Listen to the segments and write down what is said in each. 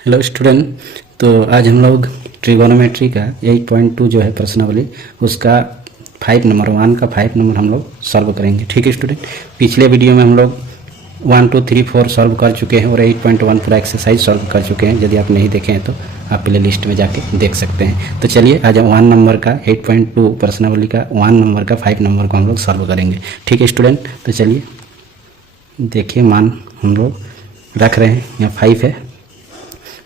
Hello student. तो आज हम लोग ट्रिगोनोमेट्री का 8.2 जो है प्रश्नावली उसका 5 नंबर 1 का 5 नंबर हम लोग सॉल्व करेंगे। ठीक है स्टूडेंट, पिछले वीडियो में हम लोग 1 2 3 4 सॉल्व कर चुके हैं और 8.1 पूरा एक्सरसाइज सॉल्व कर चुके हैं। यदि आप नहीं देखे हैं तो आप प्ले लिस्ट में जाके देख सकते हैं। तो चलिए आज हम 1 नंबर का 8.2 प्रश्नावली का 1 नंबर का 5 नंबर को हम लोग सॉल्व करेंगे। ठीक है स्टूडेंट, तो चलिए देखिए मान हम लोग रख रहे हैं। यहाँ 5 है,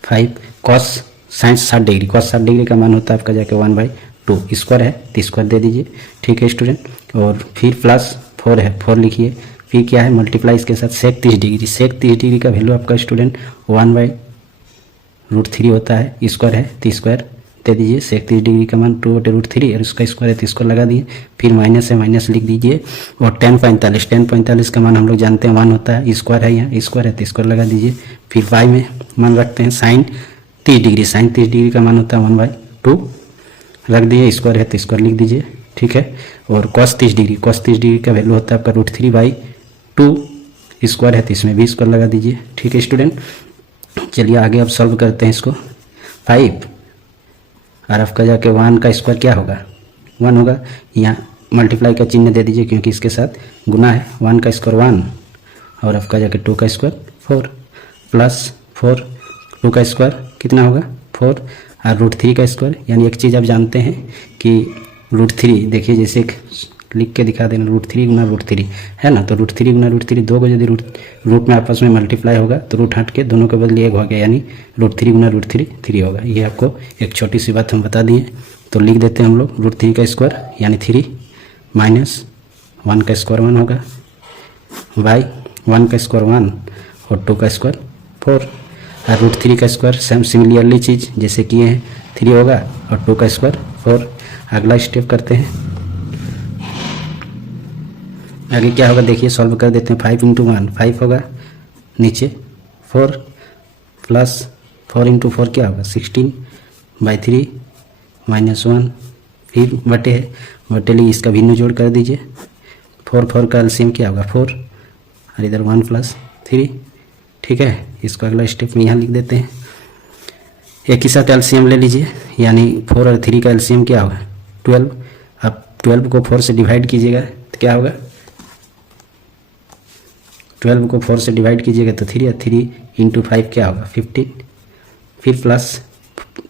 5 cos sine 60 degree, cos 60 degree का मान होता है आपका जाके 1/2 स्क्वायर है तो स्क्वायर दे दीजिए। ठीक है स्टूडेंट, और फिर प्लस 4 है, 4 लिखिए। फिर क्या है मल्टीप्लाई इसके साथ सेक 30 डिग्री, सेक 30 डिग्री का वैल्यू आपका स्टूडेंट 1/√3 होता है। स्क्वायर है तो स्क्वायर दे दीजिए। सेक 30 डिग्री का मान 2/√3 और उसका स्क्वायर है तो स्क्वायर लगा दिए। फिर माइनस है, माइनस लिख दीजिए। और tan 45 का मान हम लोग जानते हैं 1 होता है। स्क्वायर है, यहाँ स्क्वायर है तो स्क्वायर लगा दीजिए। फिर y में मान रखते हैं साइन 30 डिग्री, साइन 30 डिग्री का मान होता है 1/2 रख दिए। स्क्वायर है तो स्क्वायर लिख दीजिए। ठीक है, और cos 30 डिग्री, cos 30 डिग्री का वैल्यू होता है आपका √3/2 स्क्वायर है तो इसमें भी स्क्वायर लगा दीजिए। ठीक है स्टूडेंट, चलिए आगे अब सॉल्व करते हैं इसको। 5 और आपका जाके 1 का स्क्वायर क्या होगा 1 होगा। यहाँ मल्टीप्लाई का चिन्ह दे दीजिए क्योंकि इसके साथ गुना है। 1 का स्क्वायर 1 और आपका जाके 2 का स्क्वायर 4 प्लस 4 2 का स्क्वायर कितना होगा 4 और √3 का स्क्वायर। यानी एक चीज़ आप जानते हैं कि √3 देखिए जैसे लिख के दिखा देना, √3 गुना √3 है ना। तो √3 गुना √3 दो को यदि रूट में आपस में मल्टीप्लाई होगा तो रूट हट के दोनों के बदले 1 हो गया, यानी √3 गुना √3 3 होगा। ये आपको एक छोटी सी बात हम बता दिए। तो लिख देते हैं हम लोग √3 का स्क्वायर यानी 3 माइनस 1 का स्क्वायर 1 होगा बाई 1 का स्क्वायर 1 और 2 का स्क्वायर 4 और √3 का स्क्वायर सेम सिमिलरली चीज़ जैसे किए हैं 3 होगा और 2 का स्क्वायर 4। अगला स्टेप करते हैं, आगे क्या होगा देखिए सॉल्व कर देते हैं। 5 × 1 5 होगा, नीचे 4 प्लस 4 × 4 क्या होगा 16/3 माइनस 1 फिर बटे है, बटे लिए इसका भिन्न जोड़ कर दीजिए। 4 4 का एलसीएम क्या होगा 4 और इधर 1 + 3। ठीक है, इसको अगला स्टेप में यहाँ लिख देते हैं। एक ही साथ एलसीएम ले लीजिए, यानी 4 और 3 का एलसीएम क्या होगा 12। अब 12 को 4 से डिवाइड कीजिएगा तो क्या होगा 12 को 4 से डिवाइड कीजिएगा तो 3 और 3 × 5 क्या होगा 15। फिर प्लस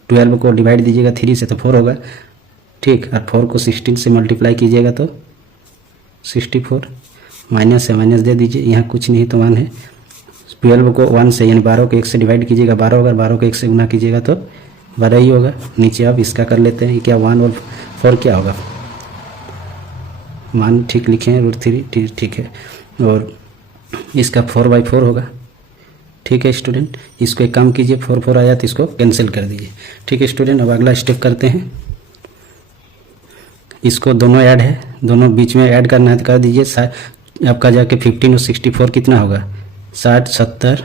12 को डिवाइड दीजिएगा 3 से तो 4 होगा। ठीक, और 4 को 16 से मल्टीप्लाई कीजिएगा तो 64। माइनस है, माइनस दे दीजिए, यहाँ कुछ नहीं तो 1 है। 12 को 1 से यानी 12 को 1 से डिवाइड कीजिएगा 12 होगा, 12 को 1 से गुना कीजिएगा तो 12 ही होगा। नीचे अब इसका कर लेते हैं क्या 1 और 4 क्या होगा मान ठीक लिखे हैं √3 ठीक है, और इसका 4/4 होगा। ठीक है स्टूडेंट, इसको एक काम कीजिए 4 4 आया तो इसको कैंसिल कर दीजिए। ठीक है स्टूडेंट, अब अगला स्टेप करते हैं। इसको दोनों ऐड है, दोनों बीच में ऐड करना है तो कर दीजिए। आपका जाके 15 और 64 कितना होगा 60 70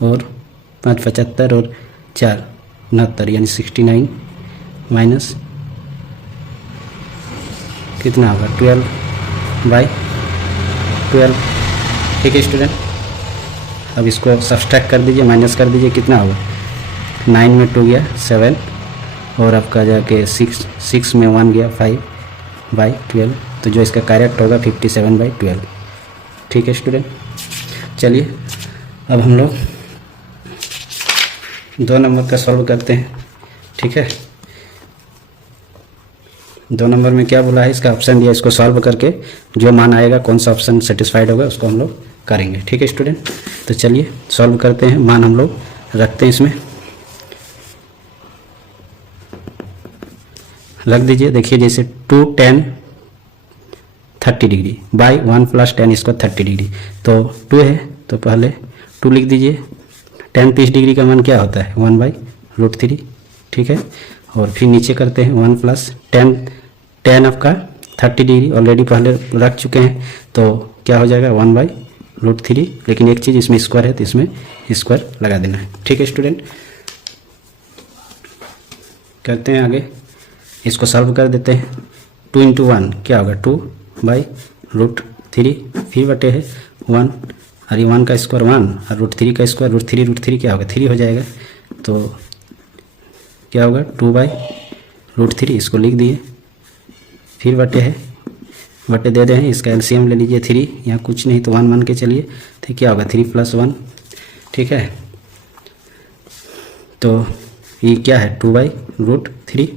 और 5 75 और 4 69 यानी 69 माइनस कितना होगा 12/12। ठीक है स्टूडेंट, अब इसको सब्सट्रैक्ट कर दीजिए, माइनस कर दीजिए, कितना होगा 9 में 2 गया 7 और आपका जाके 6 में 1 गया 5/12। तो जो इसका करेक्ट होगा 57/12। ठीक है स्टूडेंट, चलिए अब हम लोग 2 नंबर का सॉल्व करते हैं। ठीक है, 2 नंबर में क्या बोला है इसका ऑप्शन दिया, इसको सॉल्व करके जो मान आएगा कौन सा ऑप्शन सेटिस्फाइड होगा उसको हम लोग करेंगे। ठीक है स्टूडेंट, तो चलिए सॉल्व करते हैं। मान हम लोग रखते हैं, इसमें रख दीजिए। देखिए जैसे 2 tan 30 डिग्री बाई 1 + tan इसको 30 डिग्री, तो 2 है तो पहले 2 लिख दीजिए। tan 30 डिग्री का मान क्या होता है 1/√3। ठीक है, और फिर नीचे करते हैं 1 + tan आपका 30 डिग्री ऑलरेडी पहले रख चुके हैं तो क्या हो जाएगा 1/√3। लेकिन एक चीज़ इसमें स्क्वायर है तो इसमें स्क्वायर लगा देना है। ठीक है स्टूडेंट, करते हैं आगे, इसको सॉल्व कर देते हैं। 2 × 1 क्या होगा 2/√3 फिर बटे है 1 और ये 1 का स्क्वायर 1 और √3 का स्क्वायर √3 क्या होगा 3 हो जाएगा। तो क्या होगा 2/√3 इसको लिख दिए, फिर बटे है, बटे दे रहे हैं, इसका एलसीएम ले लीजिए 3, यहाँ कुछ नहीं तो 1 मान के चलिए, तो क्या होगा 3 + 1, ठीक है। तो ये क्या है 2/√3।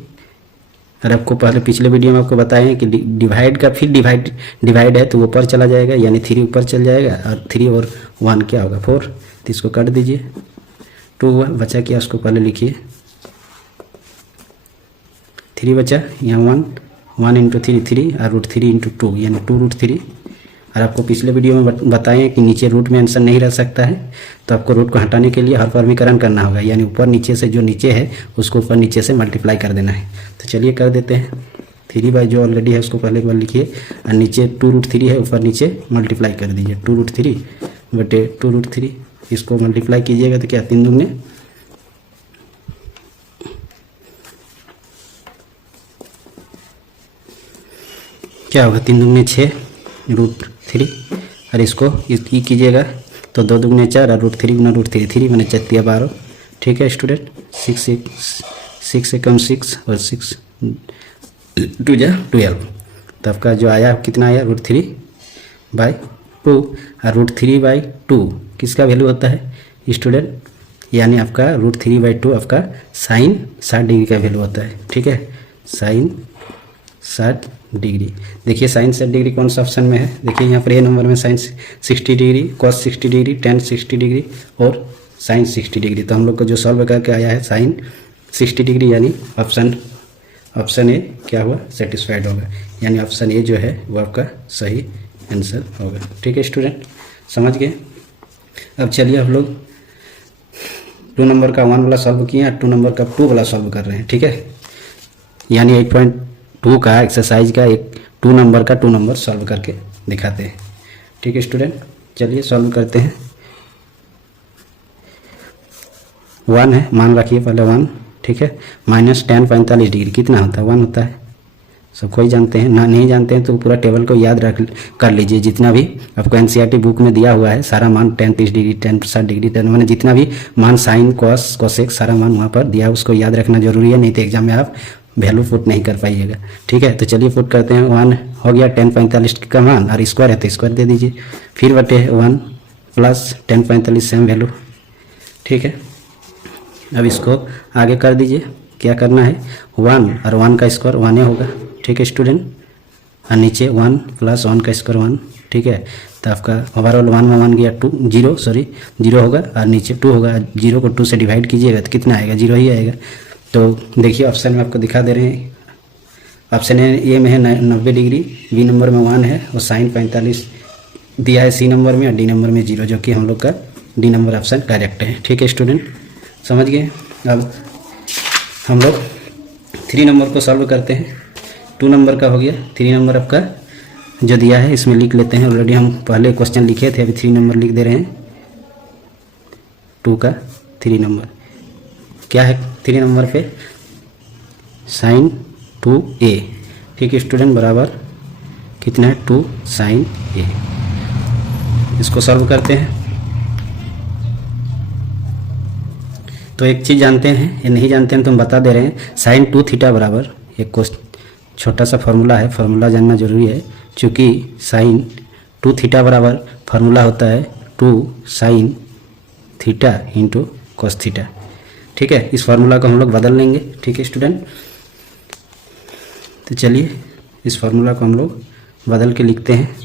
और आपको पहले पिछले वीडियो में आपको बताए हैं कि डिवाइड का फिर डिवाइड है तो ऊपर चला जाएगा, यानी 3 ऊपर चल जाएगा और 3 और 1 क्या होगा 4, तो इसको काट दीजिए, 2 हुआ, बचा क्या उसको पहले लिखिए, 3 बचा, यहाँ 1 × 3 3 और √3 × 2 यानी 2√3। और आपको पिछले वीडियो में बताए हैं कि नीचे रूट में आंसर नहीं रह सकता है, तो आपको रूट को हटाने के लिए हर वर्गीकरण करना होगा, यानी ऊपर नीचे से जो नीचे है उसको ऊपर नीचे से मल्टीप्लाई कर देना है। तो चलिए कर देते हैं, 3 जो ऑलरेडी है उसको पहले एक बार लिखिए, और नीचे 2√3 है, ऊपर नीचे मल्टीप्लाई कर दीजिए, 2√3 बटे 2√3, इसको मल्टीप्लाई कीजिएगा तो क्या 3 दूने क्या होगा 3 दूने 6 √3, और इसको ई कीजिएगा तो 2 दूने 4 और √3 × √3 3 मैंने 4 12, ठीक है स्टूडेंट। 6 से कम 6 और 6 2 जा 12, तो आपका जो आया कितना आया √3/2, और √3/2 किसका वैल्यू होता है स्टूडेंट, यानी आपका √3/2 आपका साइन 60 डिग्री का वैल्यू होता है, ठीक है, साइन 60 डिग्री। देखिए साइन 60 डिग्री कौन सा ऑप्शन में है, देखिए यहाँ पर ए नंबर में sine 60 degree, cos 60 degree, tan 60 degree और साइन 60 डिग्री। तो हम लोग को जो सॉल्व करके आया है साइन 60 डिग्री, यानी ऑप्शन ए क्या हुआ सेटिस्फाइड होगा, यानी ऑप्शन ए जो है वो आपका सही आंसर होगा, ठीक है स्टूडेंट, समझ गए। अब चलिए हम लोग 2 नंबर का 1 वाला सॉल्व किए और 2 नंबर का 2 वाला सॉल्व कर रहे हैं, ठीक है, यानी 8.2 का एक्सरसाइज का 2 नंबर का 2 नंबर सॉल्व करके दिखाते हैं, ठीक है स्टूडेंट। चलिए सॉल्व करते हैं। 1 है, मान रखिए पहले 1, ठीक है, -tan 45 डिग्री कितना होता है 1 होता है, सब कोई जानते हैं ना, नहीं जानते हैं तो पूरा टेबल को याद कर लीजिए, जितना भी आपको एनसीईआरटी बुक में दिया हुआ है सारा मान, tan 30 डिग्री, tan 60 डिग्री, मैंने जितना भी मान साइन कॉस कोसेक सारा मान वहाँ पर दिया है, उसको याद रखना जरूरी है, नहीं तो एग्जाम में आप वैल्यू पुट नहीं कर पाइएगा, ठीक है। तो चलिए पुट करते हैं, 1 हो गया tan 45 का मान, और स्क्वायर है तो स्क्वायर दे दीजिए, फिर बटे 1 + tan 45 सेम वैल्यू, ठीक है। अब इसको आगे कर दीजिए, क्या करना है 1 और 1 का स्क्वायर 1 होगा, ठीक है स्टूडेंट, और नीचे 1 + 1 का स्क्वायर 1, ठीक है। तो आपका ओवरऑल 1 में 1 गया 0 होगा, और नीचे 2 होगा, 0 को 2 से डिवाइड कीजिएगा तो कितना आएगा 0 ही आएगा। तो देखिए ऑप्शन में आपको दिखा दे रहे हैं, ऑप्शन ए में है 90 डिग्री, बी नंबर में 1 है और साइन 45 दिया है सी नंबर में, और डी नंबर में 0, जो कि हम लोग का डी नंबर ऑप्शन करेक्ट है, ठीक है स्टूडेंट, समझ गए। अब हम लोग 3 नंबर को सॉल्व करते हैं। 2 नंबर का हो गया, 3 नंबर आपका जो दिया है इसमें लिख लेते हैं, ऑलरेडी हम पहले क्वेश्चन लिखे थे, अभी 3 नंबर लिख दे रहे हैं। 2 का 3 नंबर क्या है 3 नंबर पे sin 2a, ठीक है स्टूडेंट, बराबर कितना है 2 sin a। इसको सॉल्व करते हैं। तो एक चीज़ जानते हैं, ये नहीं जानते हैं तो हम बता दे रहे हैं, sin 2 थीटा बराबर, एक छोटा सा फार्मूला है, फार्मूला जानना जरूरी है, चूँकि sin 2 थीटा बराबर फार्मूला होता है 2 sin थीटा × cos थीटा, ठीक है। इस फार्मूला को हम लोग बदल लेंगे, ठीक है स्टूडेंट। तो चलिए इस फार्मूला को हम लोग बदल के लिखते हैं,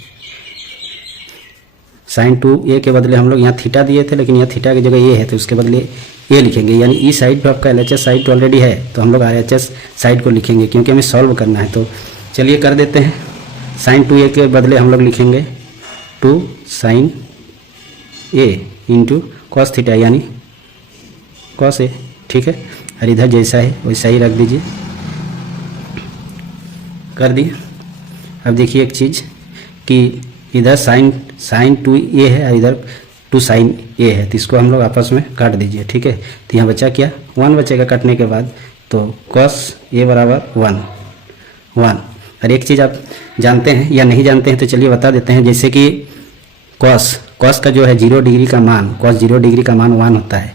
sin 2a के बदले हम लोग यहाँ थीटा दिए थे, लेकिन यहाँ थीटा की जगह ये है तो उसके बदले ये लिखेंगे, यानी ई साइड पे आपका LHS साइड तो ऑलरेडी है, तो हम लोग RHS साइड को लिखेंगे क्योंकि हमें सॉल्व करना है। तो चलिए कर देते हैं, sin 2a के बदले हम लोग लिखेंगे 2 sin a × cos थीटा, यानी cos a, ठीक है, और इधर जैसा है वैसा ही रख दीजिए, कर दिए। अब देखिए एक चीज़ कि इधर साइन 2a है और इधर 2 sin a है, तो इसको हम लोग आपस में काट दीजिए, ठीक है। तो यहाँ बचा क्या 1 बचेगा काटने के बाद, तो cos a बराबर 1। और एक चीज़ आप जानते हैं या नहीं जानते हैं तो चलिए बता देते हैं, जैसे कि cos कॉस का जो है 0 डिग्री का मान, कॉस 0 डिग्री का मान 1 होता है,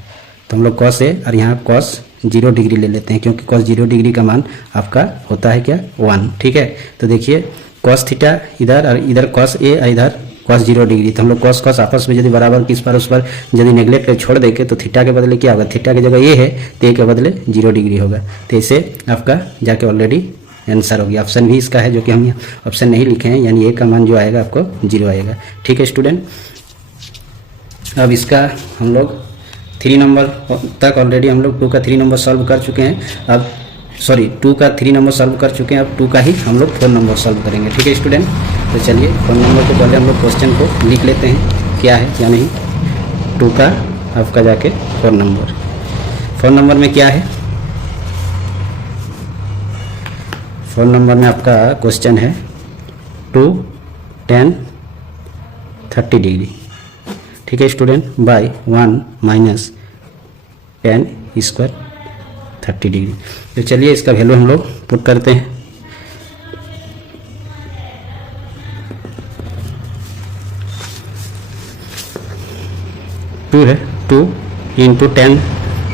तो हम लोग कॉस है और यहाँ कॉस 0 डिग्री ले लेते हैं, क्योंकि कॉस 0 डिग्री का मान आपका होता है क्या 1। ठीक है, तो देखिए कॉस थीटा इधर और इधर कॉस ए और इधर कॉस 0 डिग्री, तो हम लोग कॉस कॉस आपस में यदि बराबर किस पर उस पर यदि नेगलेक्ट कर छोड़ देंगे तो थीटा के बदले क्या होगा, थीटा की जगह ए है तो ए के बदले 0 डिग्री होगा। तो इसे आपका जाके ऑलरेडी आंसर हो गया। ऑप्शन भी इसका है जो कि हम ऑप्शन नहीं लिखे हैं, यानी ए का मान जो आएगा आपको 0 आएगा। ठीक है स्टूडेंट, अब इसका हम लोग 3 नंबर तक ऑलरेडी हम लोग 2 का 3 नंबर सॉल्व कर चुके हैं। अब सॉरी 2 का 3 नंबर सॉल्व कर चुके हैं, अब 2 का ही हम लोग 4 नंबर सॉल्व करेंगे। ठीक है स्टूडेंट, तो चलिए 4 नंबर के पहले हम लोग क्वेश्चन को लिख लेते हैं क्या है क्या नहीं। 2 का आपका जाके 4 नंबर में क्या है, 4 नंबर में आपका क्वेश्चन है 2 tan 30 डिग्री। ठीक है student, by 1 minus tan square 30 degree. तो चलिए इसका वैल्यू हम लोग पुट करते हैं। टू है 2 इंटू tan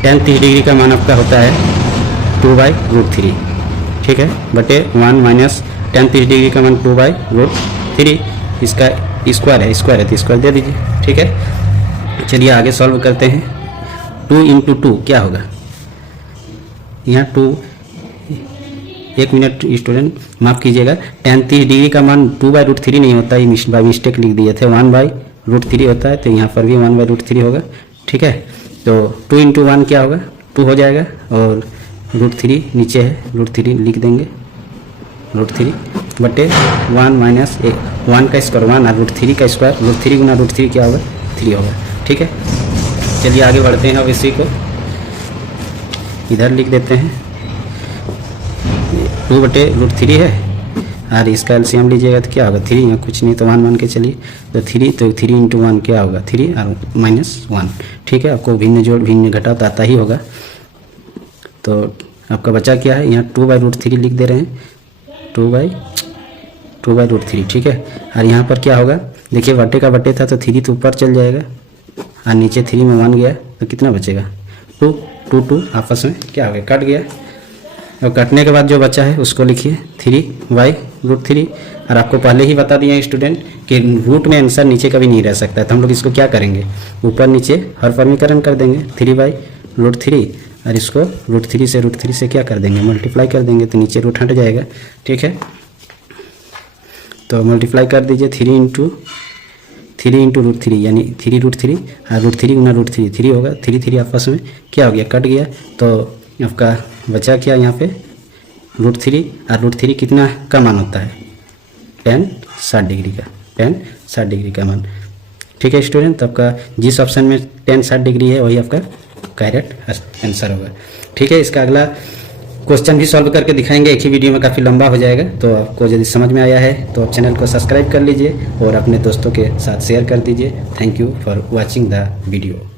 30 डिग्री का मान आपका होता है 2/√3। ठीक है, बटे 1 माइनस tan 30 डिग्री का मान 2/√3। इसका स्क्वायर है तो स्क्वायर दे दीजिए। ठीक है, चलिए आगे सॉल्व करते हैं। 2 इंटू 2 क्या होगा, यहाँ 2, 1 मिनट स्टूडेंट माफ़ कीजिएगा, tan 30 डिग्री का मान 2/√3 नहीं होता है, बाई मिस्टेक लिख दिए थे, 1/√3 होता है, तो यहाँ पर भी 1/√3 होगा। ठीक है, तो 2 इंटू 1 क्या होगा, 2 हो जाएगा, और √3 नीचे है, √3 लिख देंगे, √3 बटे 1 माइनस 1 का स्क्वायर 1 और √3 का स्क्वायर, √3 गुना √3 क्या होगा 3 होगा। ठीक है, चलिए आगे बढ़ते हैं। अब इसी को इधर लिख देते हैं, 2 बटे √3 है, और इसका एलसीएम लीजिएगा तो क्या होगा 3, यहाँ कुछ नहीं तो 1 मान के चलिए, तो 3 इंटू 1 क्या होगा 3 और -1। ठीक है, आपको भिन्न जोड़ भिन्न घटा तो आता ही होगा। तो आपका बचा क्या है, यहाँ 2/√3 लिख दे रहे हैं, 2/√3। ठीक है, और यहाँ पर क्या होगा, देखिए बटे का बटे था तो 3 तो ऊपर चल जाएगा, और नीचे 3 में 1 गया तो कितना बचेगा 2 आपस में क्या हो गया कट गया, और कटने के बाद जो बचा है उसको लिखिए 3/√3। और आपको पहले ही बता दिया स्टूडेंट कि रूट में आंसर नीचे कभी नहीं रह सकता है, तो हम लोग इसको क्या करेंगे ऊपर नीचे हर फॉर्मीकरण कर देंगे 3/√3, और इसको √3 से क्या कर देंगे मल्टीप्लाई कर देंगे, तो नीचे रूट हट जाएगा। ठीक है, तो मल्टीप्लाई कर दीजिए 3 इंटू √3 यानी 3√3 और √3 गुना √3 3 होगा, 3 आपस में क्या हो गया कट गया, तो आपका बचा क्या यहाँ पे √3, और √3 कितना का मान होता है tan 60 डिग्री का, tan 60 डिग्री का मान। ठीक है स्टूडेंट, तो आपका जिस ऑप्शन में tan 60 डिग्री है वही आपका करेक्ट आंसर होगा। ठीक है, इसका अगला क्वेश्चन भी सॉल्व करके दिखाएंगे, एक ही वीडियो में काफ़ी लंबा हो जाएगा, तो आपको यदि समझ में आया है तो आप चैनल को सब्सक्राइब कर लीजिए और अपने दोस्तों के साथ शेयर कर दीजिए। Thank you for watching the video.